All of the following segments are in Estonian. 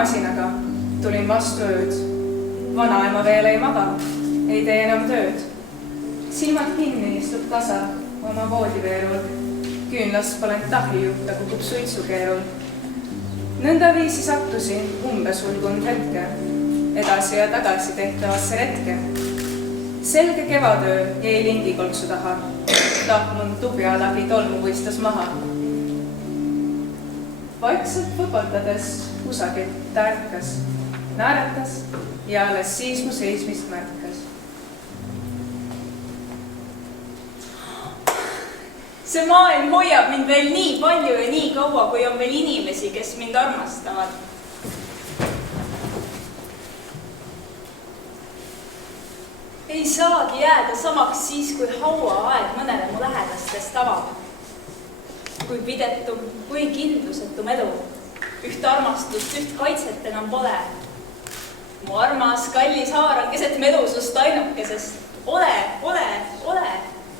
Masinaga tulin vastu ööd. Vanaema veel ei maga, ei tee enam tööd. Silmad kinni istub tasa oma voodiveerul. Küünlast panen tahju, ta kukub suitsukeerul. Nõnda viisi sattusin umbes hulgunud hetke, edasi ja tagasi tehtavasse retke. Selge kevadöö jäi lindikolksu taha, tahmunud tubja läbi tolmu võistas maha. Vaikselt võpatades kusagilt ta ärkas, naeratas ja alles siis mu seismist märkas. See maailm hoiab mind veel nii palju ja nii kaua, kui on veel inimesi, kes mind armastavad. Ei saagi jääda samaks siis, kui hauaaeg mõnele mu lähedastest avab. Kui pidetum, kui kindlusetum elu. Üht armastust, üht kaitset enam pole. Mu armas, kallis haar on keset medusust ainukesest. Ole.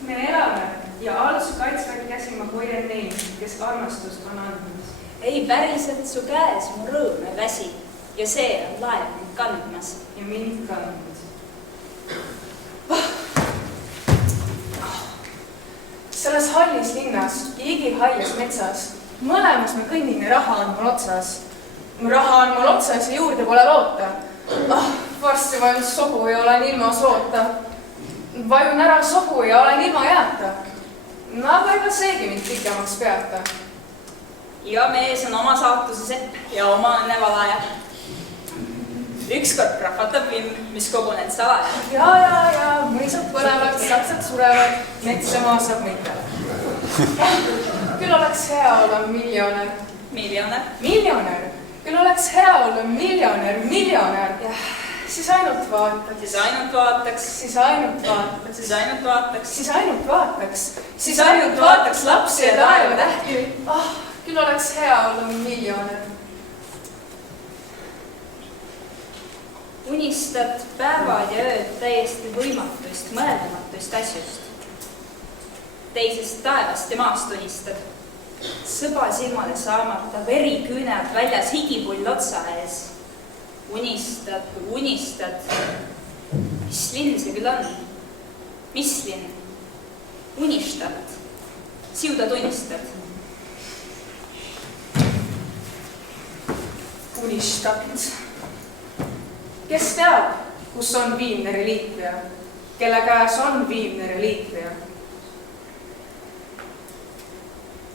Me elame ja alsu kaitsvaid käsi ma hoian neid, kes armastust on andnud. Ei päriselt su käes mu rõõm ei väsi ja see on laev mind kandmas. Ja mind kandnud. Selles hallis linnas ja igihaljas metsas mõlemas me kõnnime, raha on mul otsas. Raha on mul otsas ja juurde pole loota. Varsti vajun sohu ja olen ilma soota. Vajun ära sohu ja olen ilma jääta. Aga ega seegi mind pikemaks peata. Iga mees on oma saatuse sepp ja oma õnnevalaja. Ükskord prahvatab ilm, mis koguned salaja. Ja, mõisad põlevad, saksad surevad, mets ja maa saab mõitele. Küll oleks hea olla miljonär. Miljonär? Küll oleks hea olla miljonär. Siis ainult vaataks. Siis ainult vaataks lapsi ja taeva tähti. Küll oleks hea olla miljonär. Unistad päevad ja ööd täiesti võimatuist, mõeldamatust asjust. Teisest taevast ja maast unistad. Sõba silmale saamata, veri küüned väljas, higipull otsa ees. Unistad. Mis linn see küll on? Mis linn? Unistad. Siuda tunnistad. Unistad. Kes teab, kus on viimne reliikvia? Kelle käes on viimne reliikvia?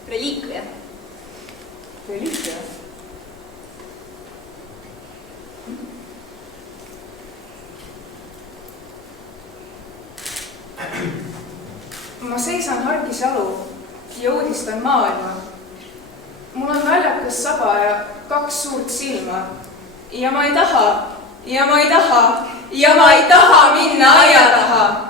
Reliikvia? Ma seisan hargis jalu ja uudistan maailma. Mul on väljakas saba ja 2 suurt silma. Ja ma ei taha minna aia taha.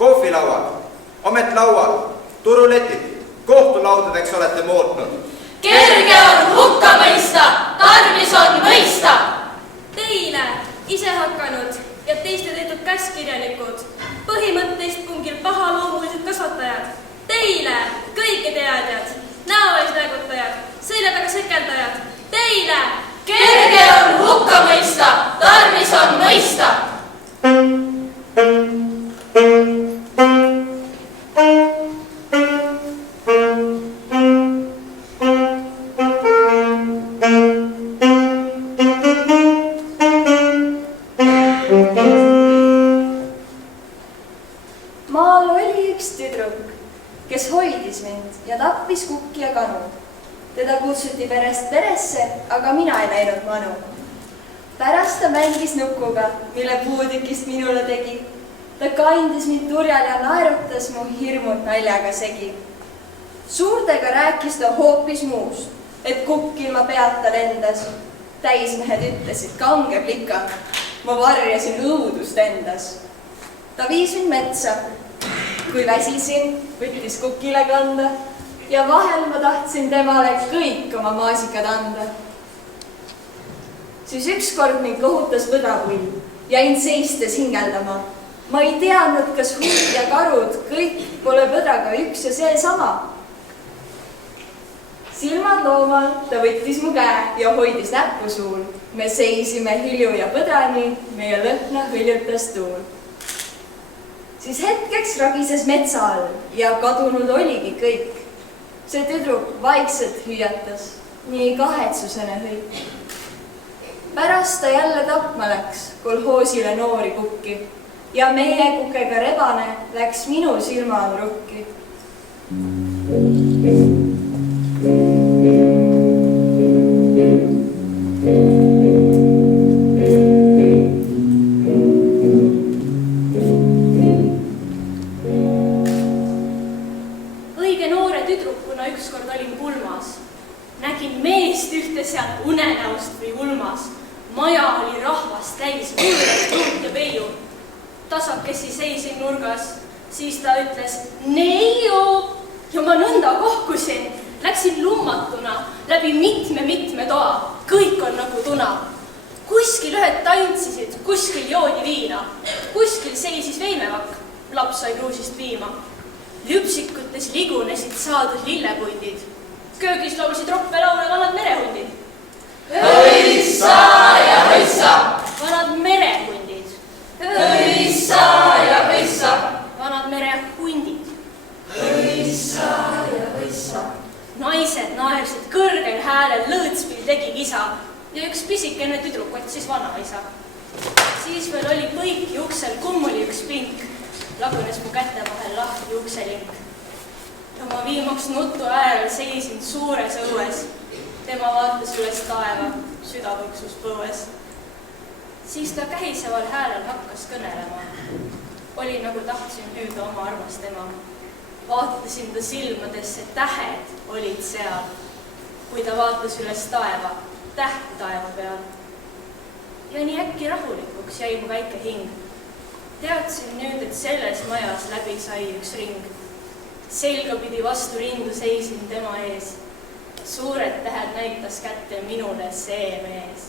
kohvilauad, ametlauad, turuletid, kohtulaudadeks olete muutnud. Kerge on hukka mõista, tarvis on mõista. Teile ise hakanud ja teiste tehtud käskirjanikud, põhimõtteist pungil pahaloomulised kasvatajad, teile kõike teadjad, näoees nägutajad, selja taga sekeldajad, teile kerge on hukka mõista, tarvis on mõista. Maal oli üks tüdruk, kes hoidis mind ja tappis kukki ja kanu. Teda kutsuti perest peresse, aga mina ei läinud manu. Pärast ta mängis nukuga, mille puutükist minule tegi. Ta kandis mind turjal ja naerutas mu hirmud naljaga segi. Suurtega rääkis ta hoopis muust, et kukk ilma peata lendas. Täismehed ütlesid kange plika, ma varjasin õudust endas. Ta viis mind metsa, kui väsisin, võttis kukile kanda ja vahel ma tahtsin temale kõik oma maasikad anda. Siis ükskord mind kohutas võdapull, jäin seistes hingeldama. Ma ei teadnud, kas hunt ja karud kõik pole põdraga üks ja see sama. Silmad loomal ta võttis mu käe ja hoidis näppu suul. Me seisime hilju ja põdrani, meie lõhna hõljutas tuul. Siis hetkeks ragises metsa all ja kadunud oligi kõik. See tüdruk vaikselt hüüatas, nii kahetsusene hõik. Pärast ta jälle tapma läks kolhoosile noori kukki ja meie kukega rebane läks minu silma all rukki. Ükskord olin pulmas, nägin meest ühte seal unenäost või ulmas. Maja oli rahvast täis, võõrast luut ja peiu. Tasakesi seisin nurgas, siis ta ütles neiu ja ma nõnda kohkusin. Läksin lummatuna läbi mitme toa, kõik on nagu tuna. Kuskil ühed tantsisid, kuskil joodi viina, kuskil seisis veimevakk, laps sai kruusist piima. Lüpsikutes ligunesid saadud lillepuindid. Köögis laulsid roppe laule vanad merehundid. Hõissa ja hõissa. Vanad merehundid. Hõissa ja hõissa. Vanad merehundid. Hõissa ja hõissa. Naised naersid kõrgel häälel, lõõtspil tegi kisa ja üks pisikene tüdruk otsis vanaisa. Siis veel oli põiki uksel kummuli üks pink. Lagunes mu käte vahel lahti ukselink. Ja ma viimaks nutu äärel seisin suures õues. Tema vaatas üles taeva, süda võksus põues. Siis ta kähiseval häälel hakkas kõnelema. Oli nagu tahtsin hüüda oma armast ema. Vaatasin ta silmadesse, tähed olid seal. Kui ta vaatas üles taeva, täht taeva peal. Ja nii äkki rahulikuks jäi mu väike hing. Teadsin nüüd, et selles majas läbi sai üks ring. Selga pidi vastu rindu seisin tema ees. Suured tähed näitas kätte minule see mees.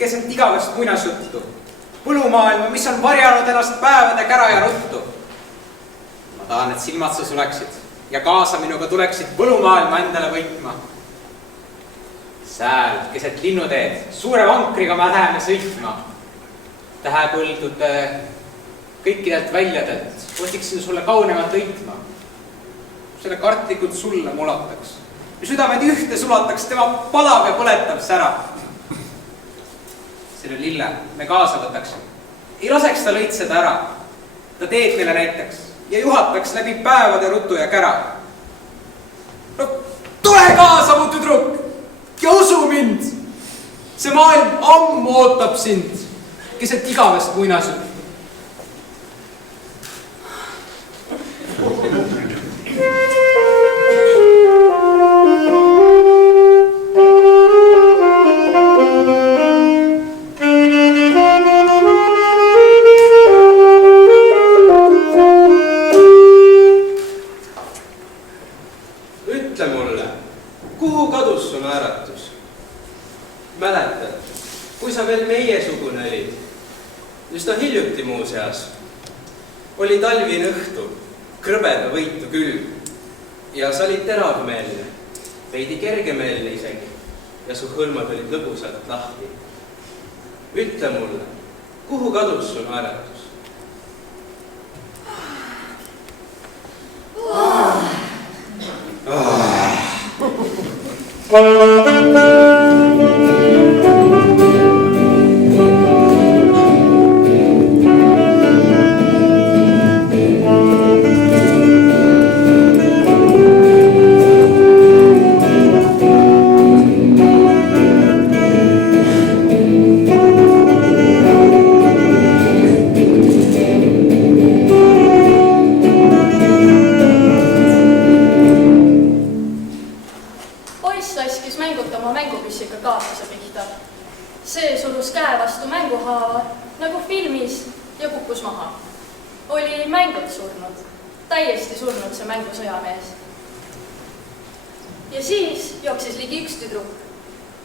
Keset igavest muinasjuttu, põllumaailma, mis on varjanud ennast päevade kära ja ruttu. Ma tahan, et silmad sa suleksid ja kaasa minuga tuleksid põllumaailma endale võitma. Sääl keset linnuteed, suure vankriga me läheme sõitma. Tähepõldude kõikidelt väljadelt ostiksin sulle kaunemat õitma. Selle kartlikult sulle mulataks ja südamed ühte sulataks, tema palav ja põletav sära. Selle lille me kaasa võtaksime. Ei laseks ta lõitseda ära. Ta teed meile näiteks ja juhataks läbi päevade rutu ja kära. ootab sind keset igavest muinasjuttu. Ütle mulle, kuhu kadus su naeratus? Mäletad, kui sa veel meiesugune olid, üsna hiljuti muuseas, oli talvine õhtu, krõbeda võitu külm ja sa olid teravmeelne, veidi kergemeelne isegi ja su hõlmad olid lõbusalt lahti. Ütle mulle, kuhu kadus su naeratus? See surus käe vastu mänguhaava, nagu filmis, ja kukkus maha. Oli mängult surnud, täiesti surnud see mängusõjamees. Ja siis jooksis ligi üks tüdruk,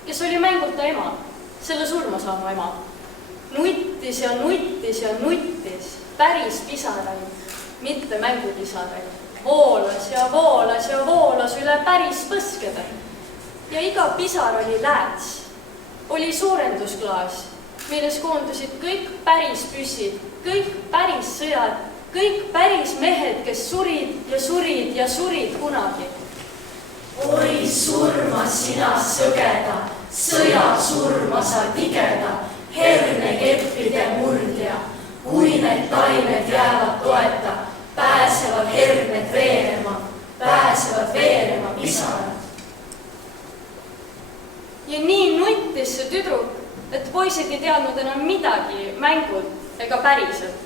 kes oli mängulta ema, selle surma saanu ema. Nuttis ja nuttis ja nuttis, päris pisaraid, mitte mängupisaraid. Voolas ja voolas ja voolas üle päris põskede. Ja iga pisar oli lääts. Oli suurendusklaas, milles koondusid kõik päris püssid, kõik päris sõjad, kõik päris mehed, kes surid ja surid ja surid kunagi. Oi surma sina sõgeda, sõja surma sa tigeda, hernekeppide murdja. Kui need tained jäävad toeta, pääsevad herned veerema, pääsevad veerema pisarad. Ja nii nuttis see tüdruk, et poisid ei teadnud enam midagi mängult ega päriselt.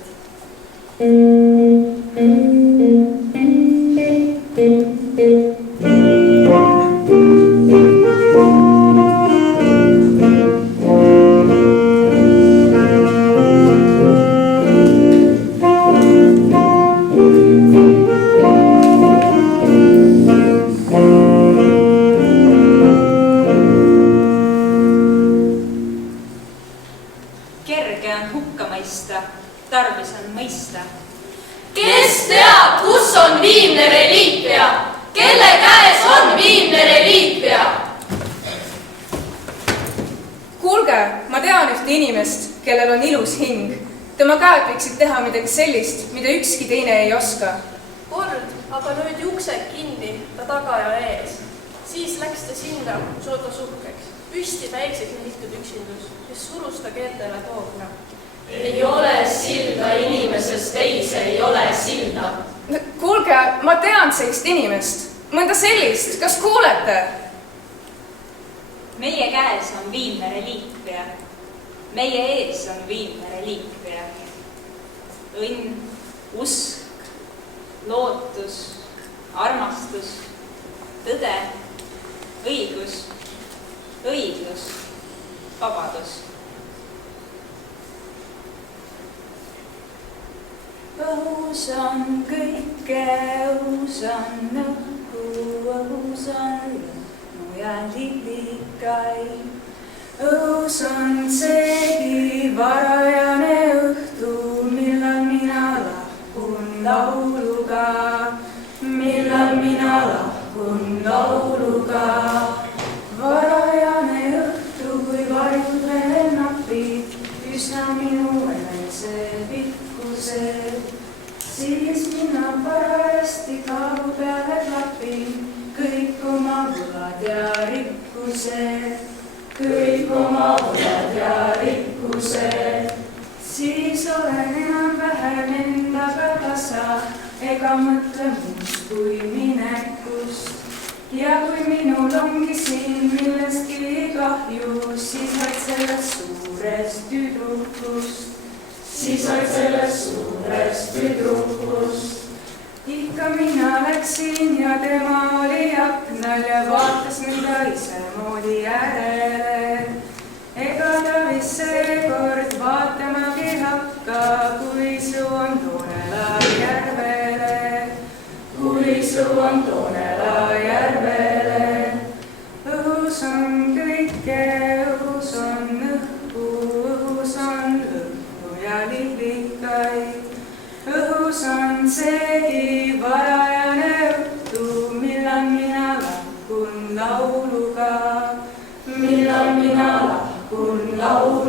Kerge on hukka mõista, tarvis on mõista. Kes teab, kus on viimne reliikvia? Kelle käes on viimne reliikvia? Kuulge, ma tean ühte inimest, kellel on ilus hing. Tema käed võiksid teha midagi sellist, mida ükski teine ei oska. Kord aga löödi uksed kinni ta taga ja ees. Siis läks ta sinna, kus ootas uhkeks. Püsti päikseks nihitud üksindus, kes surus ta keeltele toogna. Ei ole silda inimesest, teise ei ole silda. Kuulge, ma tean sellist inimest. Mõnda sellist, kas kuulete? Meie käes on viimne reliikvia. Meie ees on viimne reliikvia. Õnn, usk, lootus, armastus, tõde, õigus, õiglus, vabadus. Õhus on kõike, õhus on õhku, õhus on lõhnu ja lillikaid. Õhus on seegi varajane õhtu, millal mina lahkun lauluga, millal mina lahkun lauluga. Varajane õhtu, kui varjud veel napid, üsna minu enese pikkused. Siis mina parajasti kaalu peale klapin kõik oma võlad ja rikkused, kõik oma võlad ja rikkused. Siis olen enam-vähem endaga tasa, ega mõtle muust kui minekust. Ja kui minul ongi siin millestki kahju, siis vaid sellest suur suurest tüdrukust, siis vaid sellest suurest tüdrukust. Ikka mina läksin ja tema oli aknal ja vaatas nõnda isemoodi järele. Ega ta vist seekord vaatamagi hakka, kui su on Toonela järvele, kui su on Toonela järvele. Õhus on kõike, õhus on õhku, õhus on lõhnu ja lillikaid. Õhus on seegi varajane õhtu, millal mina lahkun lauluga, millal mina lahkun lauluga.